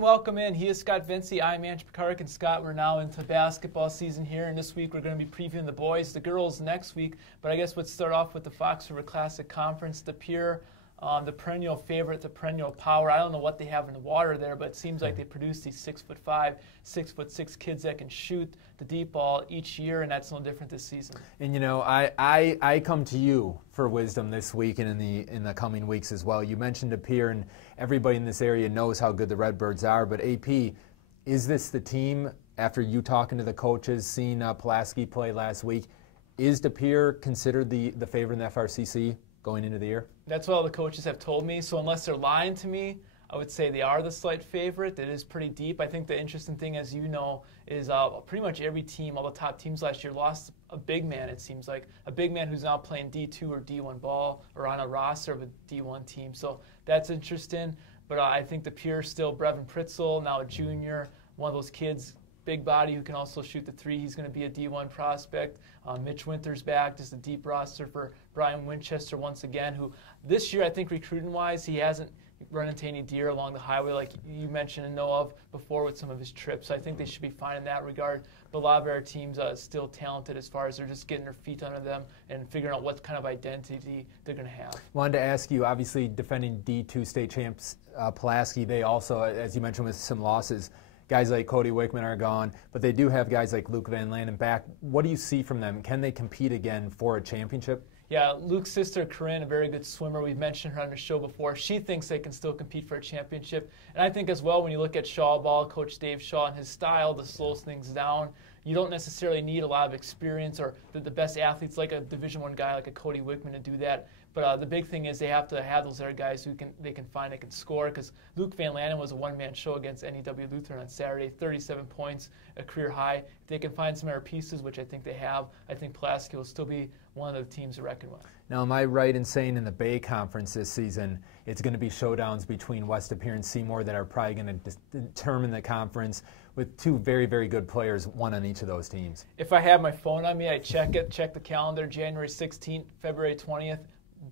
And welcome in. He is Scott Vincey. I'm Andrew Pekarik, and Scott, we're now into basketball season here, and this week we're going to be previewing the boys, the girls next week. But I guess let's start off with the Fox River Classic Conference. The Pier, the perennial favorite, the perennial power. I don't know what they have in the water there, but it seems like they produce these 6'5", 6'6" kids that can shoot the deep ball each year, and that's no different this season. And you know, I come to you for wisdom this week and in the coming weeks as well. You mentioned the Pier, and everybody in this area knows how good the Redbirds are. But AP, is this the team? After you talking to the coaches, seeing Pulaski play last week, is the Pier considered the favorite in the FRCC going into the year? That's what all the coaches have told me. So unless they're lying to me, I would say they are the slight favorite. It is pretty deep. I think the interesting thing, as you know, is pretty much every team, all the top teams last year, lost a big man, it seems like. A big man who's now playing D2 or D1 ball or on a roster of a D1 team. So that's interesting. But I think the Pier still, Brevin Pritzel, now a junior, one of those kids, big body who can also shoot the three. He's going to be a D1 prospect. Mitch Winter's back, just a deep roster for Brian Winchester once again, who this year I think recruiting-wise he hasn't run into any deer along the highway like you mentioned and know of before with some of his trips. So I think they should be fine in that regard. But a lot of our teams still talented as far as they're just getting their feet under them and figuring out what kind of identity they're going to have. Wanted to ask you, obviously defending D2 state champs Pulaski, they also, as you mentioned with some losses, guys like Cody Wickman are gone, but they do have guys like Luke Van Landen back. What do you see from them? Can they compete again for a championship? Yeah, Luke's sister, Corinne, a very good swimmer. We've mentioned her on the show before. She thinks they can still compete for a championship. And I think as well, when you look at Shaw Ball, Coach Dave Shaw, and his style to slow things down, you don't necessarily need a lot of experience or the best athletes like a Division I guy like a Cody Wickman to do that. But the big thing is they have to have those other guys who they can find that can score, because Luke Van Landen was a one-man show against NEW Lutheran on Saturday, 37 points, a career high. If they can find some other pieces, which I think they have, I think Pulaski will still be one of the teams to reckon with. Now, am I right in saying in the Bay Conference this season, it's going to be showdowns between West Appear and Seymour that are probably going to determine the conference, with two very, very good players, one on each of those teams? If I have my phone on me, I check the calendar, January 16th, February 20th.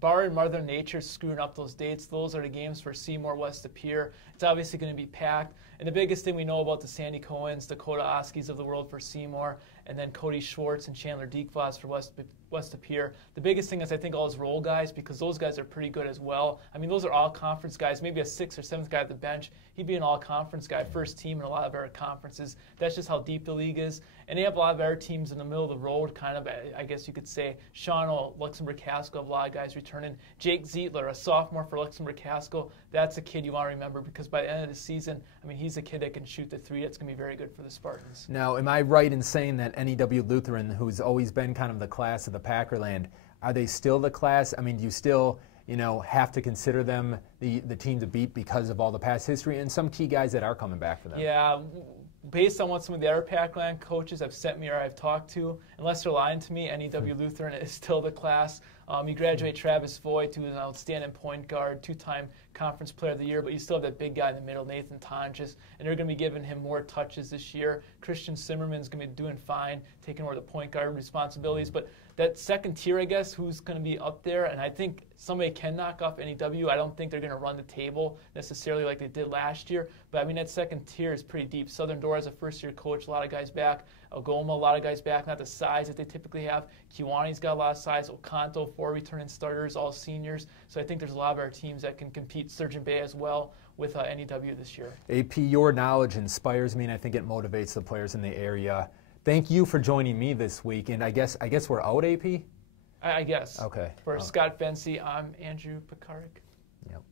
Barring Mother Nature screwing up those dates, those are the games for Seymour West Appear. It's obviously going to be packed. And the biggest thing we know about the Sandy Cohens, Dakota Oskies of the world for Seymour, and then Cody Schwartz and Chandler Diekvlas for West Appear. The biggest thing is I think all his role guys, because those guys are pretty good as well. I mean, those are all conference guys, maybe a 6th or 7th guy at the bench. He'd be an all-conference guy, first team in a lot of our conferences. That's just how deep the league is. And they have a lot of our teams in the middle of the road, kind of, I guess you could say. Sean Luxembourg-Haskell, a lot of guys returning. Jake Zietler, a sophomore for Luxembourg-Haskell. That's a kid you want to remember, because by the end of the season, I mean, he's a kid that can shoot the three. That's going to be very good for the Spartans. Now, am I right in saying that NEW Lutheran, who's always been kind of the class of the Packerland, are they still the class? I mean, do you still, have to consider them the team to beat because of all the past history and some key guys that are coming back for them? Yeah, based on what some of the other Packland coaches have sent me or I've talked to, unless they're lying to me, NEW Lutheran is still the class. You graduate Travis Voigt, who is an outstanding point guard, 2-time Conference Player of the Year, but you still have that big guy in the middle, Nathan Tonjes, and they're going to be giving him more touches this year. Christian Zimmerman's going to be doing fine, taking over the point guard responsibilities. But that second tier, I guess, who's going to be up there, and I think somebody can knock off NEW. I don't think they're going to run the table necessarily like they did last year, but I mean, that second tier is pretty deep. Southern Door has a first-year coach, a lot of guys back. Algoma, a lot of guys back, not the size that they typically have. Kiwani's got a lot of size. Oconto, 4 returning starters, all seniors. So I think there's a lot of our teams that can compete. Surgeon Bay as well with NEW this year. AP, your knowledge inspires me, and I think it motivates the players in the area. Thank you for joining me this week, and I guess we're out, AP? I guess. Okay. For Scott Vincey, I'm Andrew Pekarik. Yep.